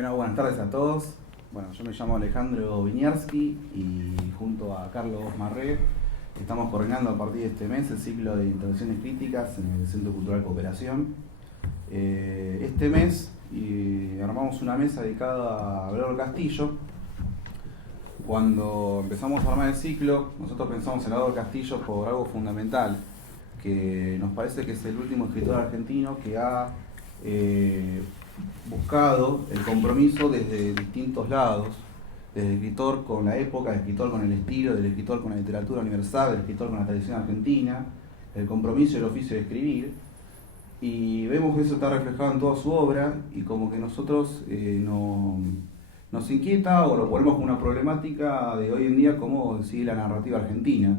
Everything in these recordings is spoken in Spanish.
Bueno, buenas tardes a todos. Bueno, yo me llamo Alejandro Viñarski y junto a Carlos Marré estamos coordinando a partir de este mes el ciclo de intervenciones críticas en el Centro Cultural Cooperación. Este mes armamos una mesa dedicada a Abelardo Castillo. Cuando empezamos a armar el ciclo, nosotros pensamos en Abelardo Castillo por algo fundamental, que nos parece que es el último escritor argentino que ha buscado el compromiso desde distintos lados, desde el escritor con la época, del escritor con el estilo, del escritor con la literatura universal, del escritor con la tradición argentina, el compromiso y el oficio de escribir. Y vemos que eso está reflejado en toda su obra y como que nosotros nos inquieta o lo volvemos como una problemática de hoy en día cómo sigue la narrativa argentina.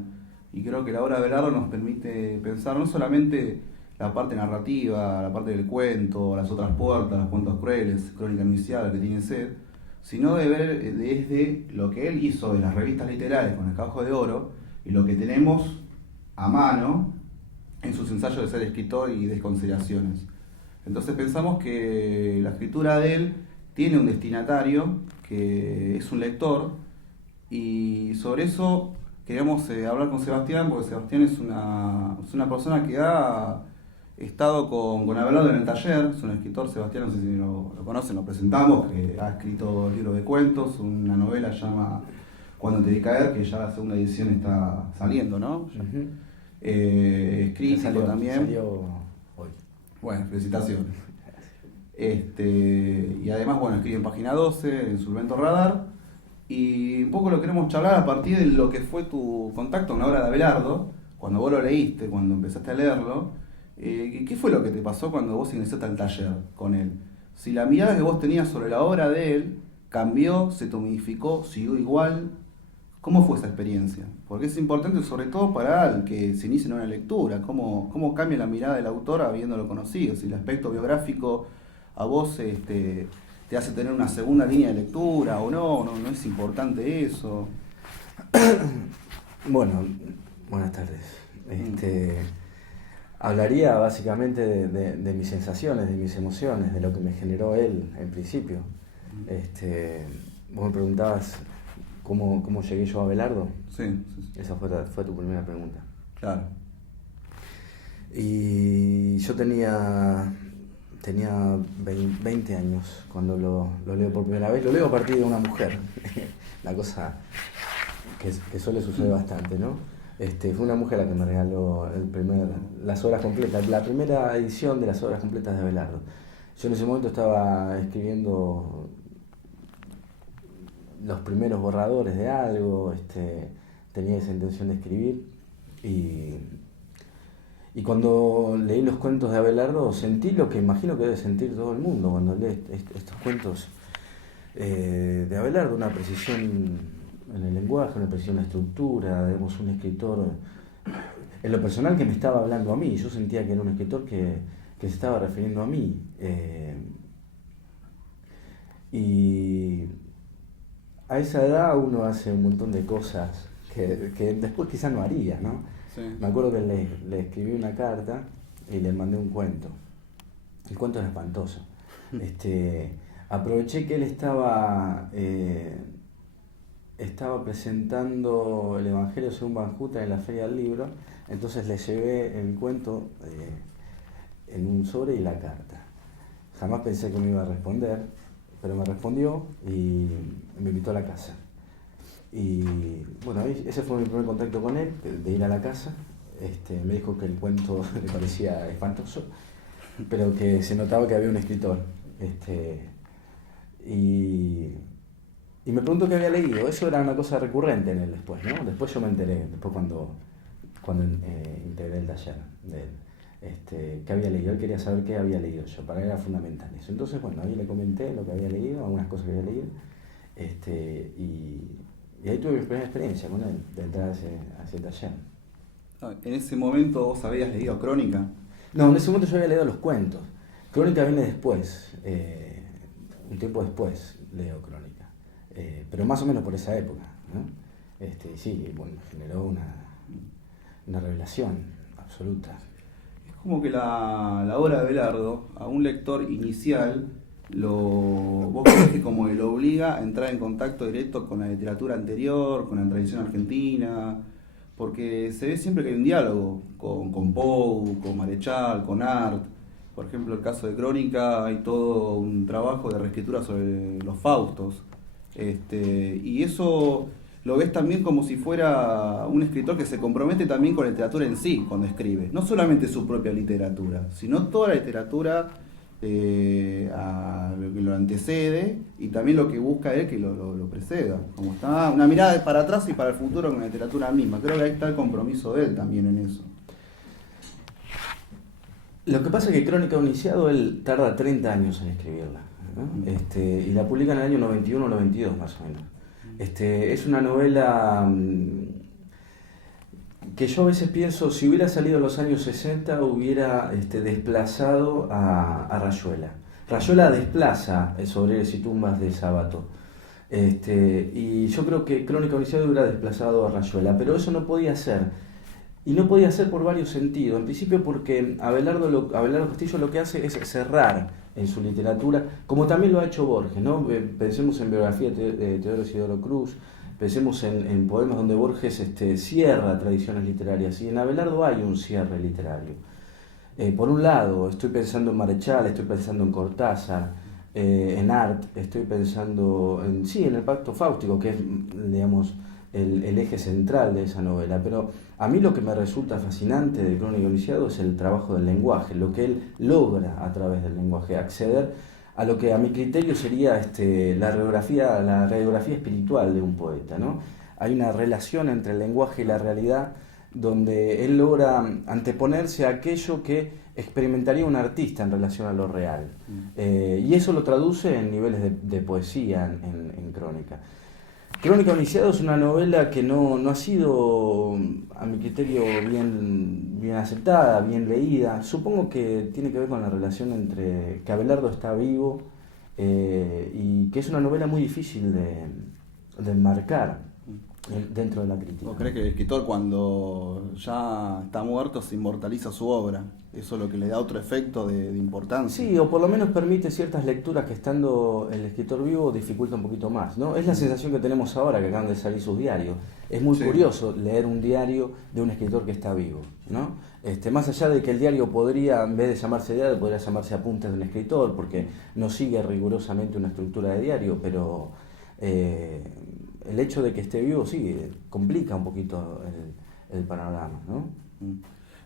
Y creo que la obra de Abelardo nos permite pensar no solamente la parte narrativa, la parte del cuento, las otras puertas, los cuentos crueles, crónica inicial, que tiene sed, sino de ver desde lo que él hizo de las revistas literarias con el Caballo de Oro y lo que tenemos a mano en sus ensayos de ser escritor y desconsideraciones. Entonces pensamos que la escritura de él tiene un destinatario, que es un lector, y sobre eso queríamos hablar con Sebastián, porque Sebastián es una persona que ha estado con Abelardo en el taller. Es un escritor, Sebastián, no sé si lo conocen, lo presentamos, que ha escrito libros de cuentos, una novela llama Cuando te di caer, que ya la segunda edición está saliendo, ¿no? Uh-huh. Crítico también. Salió hoy. Bueno, felicitaciones. Y además, bueno, escribe en Página 12, en Solvento Radar, y un poco lo queremos charlar a partir de lo que fue tu contacto con la obra de Abelardo, cuando vos lo leíste, cuando empezaste a leerlo. ¿Qué fue lo que te pasó cuando vos ingresaste al taller con él? Si la mirada que vos tenías sobre la obra de él cambió, se tonificó, siguió igual, ¿cómo fue esa experiencia? Porque es importante sobre todo para el que se inicia en una lectura, cómo cambia la mirada del autor habiéndolo conocido, si el aspecto biográfico a vos te hace tener una segunda línea de lectura o no es importante eso. Bueno, buenas tardes. Hablaría básicamente de mis sensaciones, de mis emociones, de lo que me generó él en principio. Vos me preguntabas cómo llegué yo a Abelardo. Sí. Esa fue tu primera pregunta. Claro. Y yo tenía 20 años cuando lo leo por primera vez. Lo leo a partir de una mujer, la cosa que suele suceder bastante, ¿no? Fue una mujer la que me regaló las obras completas, la primera edición de las obras completas de Abelardo. Yo en ese momento estaba escribiendo los primeros borradores de algo, tenía esa intención de escribir y cuando leí los cuentos de Abelardo sentí lo que imagino que debe sentir todo el mundo cuando lee estos cuentos de Abelardo, una precisión en el lenguaje, una precisión en la estructura, digamos, un escritor, en lo personal, que me estaba hablando a mí. Yo sentía que era un escritor que se estaba refiriendo a mí. Y a esa edad uno hace un montón de cosas que después quizás no haría, ¿no? Sí. Me acuerdo que le escribí una carta y le mandé un cuento. El cuento era espantoso. Aproveché que él estaba presentando el Evangelio según Banjuta en la Feria del Libro, entonces le llevé el cuento en un sobre y la carta. Jamás pensé que me iba a responder, pero me respondió y me invitó a la casa. Y bueno, ese fue mi primer contacto con él, de ir a la casa. Me dijo que el cuento le parecía espantoso, pero que se notaba que había un escritor. Y me preguntó qué había leído. Eso era una cosa recurrente en él después, ¿no? Después yo me enteré, después cuando integré el taller de él, qué había leído. Él quería saber qué había leído yo, para él era fundamental eso. Entonces, bueno, ahí le comenté lo que había leído, algunas cosas que había leído, y ahí tuve mi primera experiencia con él, de entrar a ese taller. ¿En ese momento vos habías leído Crónica? No, en ese momento yo había leído los cuentos. Crónica viene después, un tiempo después leo Crónica. Pero más o menos por esa época, ¿no? Sí, bueno, generó una revelación absoluta. Es como que la obra de Abelardo, a un lector inicial, vos crees que como que lo obliga a entrar en contacto directo con la literatura anterior, con la tradición argentina, porque se ve siempre que hay un diálogo con Poe, con Marechal, con Art. Por ejemplo, el caso de Crónica, hay todo un trabajo de reescritura sobre los Faustos. Y eso lo ves también como si fuera un escritor que se compromete también con la literatura en sí cuando escribe. No solamente su propia literatura, sino toda la literatura a lo que lo antecede y también lo que busca él que lo preceda. Como está una mirada para atrás y para el futuro con la literatura misma. Creo que ahí está el compromiso de él también en eso. Lo que pasa es que Crónica de un Iniciado él tarda 30 años en escribirla, ¿no? Y la publica en el año 91 o 92 más o menos. Es una novela que yo a veces pienso, si hubiera salido en los años 60 hubiera desplazado a Rayuela. Rayuela desplaza Sobreres y tumbas de Sábato. Y yo creo que Crónica de un Iniciado hubiera desplazado a Rayuela, pero eso no podía ser. Y no podía ser por varios sentidos. En principio porque Abelardo Castillo lo que hace es cerrar en su literatura, como también lo ha hecho Borges, ¿no? Pensemos en biografía de Teodoro Isidoro Cruz, pensemos en poemas donde Borges cierra tradiciones literarias, y en Abelardo hay un cierre literario. Por un lado, estoy pensando en Marechal, estoy pensando en Cortázar, en Art, estoy pensando en el Pacto Fáustico, que es, digamos, el eje central de esa novela, pero a mí lo que me resulta fascinante de Crónica de un Iniciado es el trabajo del lenguaje, lo que él logra a través del lenguaje, acceder a lo que a mi criterio sería la radiografía espiritual de un poeta, ¿no? Hay una relación entre el lenguaje y la realidad donde él logra anteponerse a aquello que experimentaría un artista en relación a lo real. Y eso lo traduce en niveles de poesía en Crónica. Crónica de un Iniciado es una novela que no ha sido, a mi criterio, bien aceptada, bien leída. Supongo que tiene que ver con la relación entre que Abelardo está vivo y que es una novela muy difícil de enmarcar dentro de la crítica. ¿Vos crees que el escritor cuando ya está muerto se inmortaliza su obra? ¿Eso es lo que le da otro efecto de importancia? Sí, o por lo menos permite ciertas lecturas que estando el escritor vivo dificulta un poquito más, ¿no? Es la sensación que tenemos ahora que acaban de salir sus diarios. Es muy curioso leer un diario de un escritor que está vivo, ¿no? Más allá de que el diario podría, en vez de llamarse diario, podría llamarse Apuntes de un escritor, porque no sigue rigurosamente una estructura de diario, pero el hecho de que esté vivo sí complica un poquito el panorama, ¿no?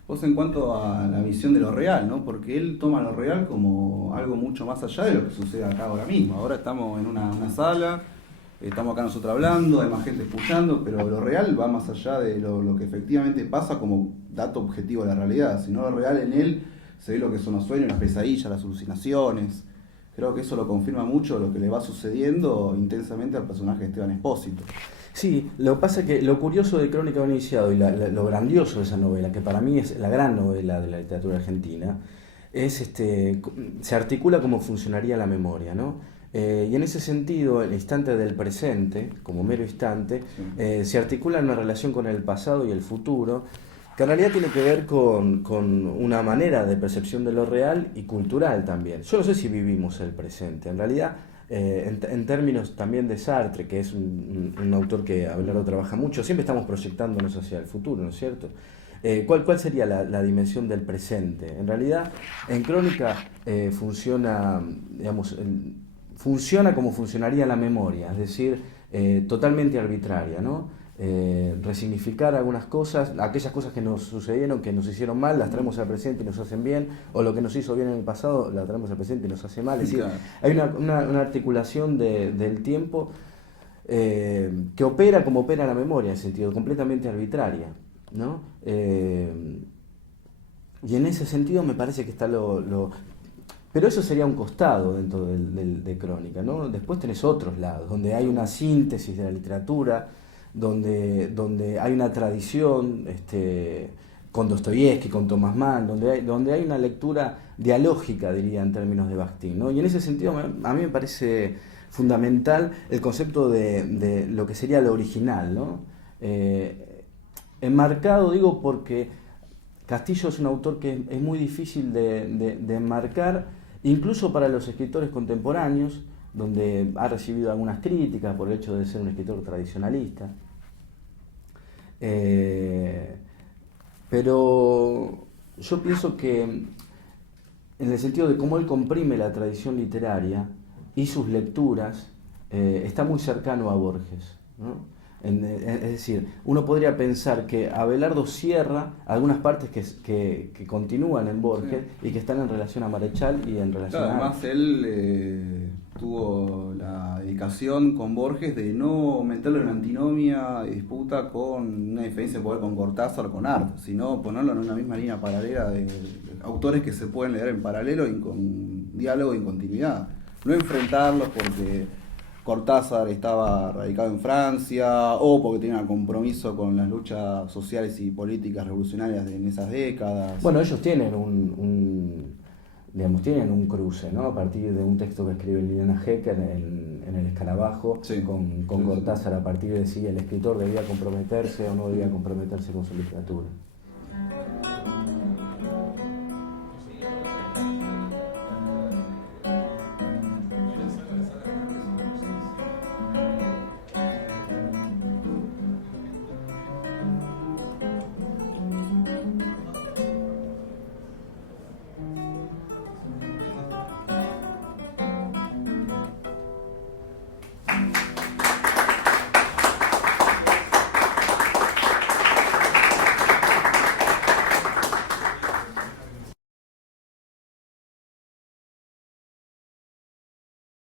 Vos en cuanto a la visión de lo real, ¿no? Porque él toma lo real como algo mucho más allá de lo que sucede acá ahora mismo. Ahora estamos en una sala, estamos acá nosotros hablando, hay más gente escuchando, pero lo real va más allá de lo que efectivamente pasa como dato objetivo de la realidad. Sino lo real en él se ve lo que son los sueños, las pesadillas, las alucinaciones. Creo que eso lo confirma mucho lo que le va sucediendo intensamente al personaje de Esteban Espósito. Sí, lo que pasa es que lo curioso de Crónica de un Iniciado y lo grandioso de esa novela, que para mí es la gran novela de la literatura argentina, es se articula cómo funcionaría la memoria, ¿no? Y en ese sentido, el instante del presente, como mero instante, se articula en una relación con el pasado y el futuro, que en realidad tiene que ver con una manera de percepción de lo real y cultural también. Yo no sé si vivimos el presente, en realidad. En términos también de Sartre, que es un autor que Abelardo trabaja mucho, siempre estamos proyectándonos hacia el futuro, ¿no es cierto? ¿Cuál sería la dimensión del presente? En realidad, en Crónica funciona, digamos, funciona como funcionaría la memoria, es decir, totalmente arbitraria, ¿no? Resignificar algunas cosas, aquellas cosas que nos sucedieron, que nos hicieron mal, las traemos al presente y nos hacen bien, o lo que nos hizo bien en el pasado, la traemos al presente y nos hace mal. Es decir, hay una articulación del tiempo que opera como opera la memoria, en sentido completamente arbitraria, ¿no? Y en ese sentido me parece que está pero eso sería un costado dentro de Crónica, ¿no? Después tenés otros lados, donde hay una síntesis de la literatura, donde hay una tradición con Dostoyevsky, con Thomas Mann, donde hay una lectura dialógica, diría, en términos de Bakhtin, ¿no? Y en ese sentido a mí me parece fundamental el concepto de lo que sería lo original, ¿no? Enmarcado, digo, porque Castillo es un autor que es muy difícil de enmarcar incluso para los escritores contemporáneos, donde ha recibido algunas críticas por el hecho de ser un escritor tradicionalista. Pero yo pienso que en el sentido de cómo él comprime la tradición literaria y sus lecturas, está muy cercano a Borges, ¿no? Es decir, uno podría pensar que Abelardo cierra algunas partes que continúan en Borges, sí, y que están en relación a Marechal y en relación claro, a... además él tuvo la dedicación con Borges de no meterlo en antinomia y disputa con una diferencia de poder con Cortázar o con Arte, sino ponerlo en una misma línea paralela de autores que se pueden leer en paralelo y con diálogo y en continuidad. No enfrentarlos porque Cortázar estaba radicado en Francia o porque tenía un compromiso con las luchas sociales y políticas revolucionarias en esas décadas. Bueno, ellos tienen digamos, tienen un cruce, ¿no? A partir de un texto que escribe Liliana Hecker en El Escarabajo, sí, con Cortázar, a partir de si el escritor debía comprometerse o no debía comprometerse con su literatura.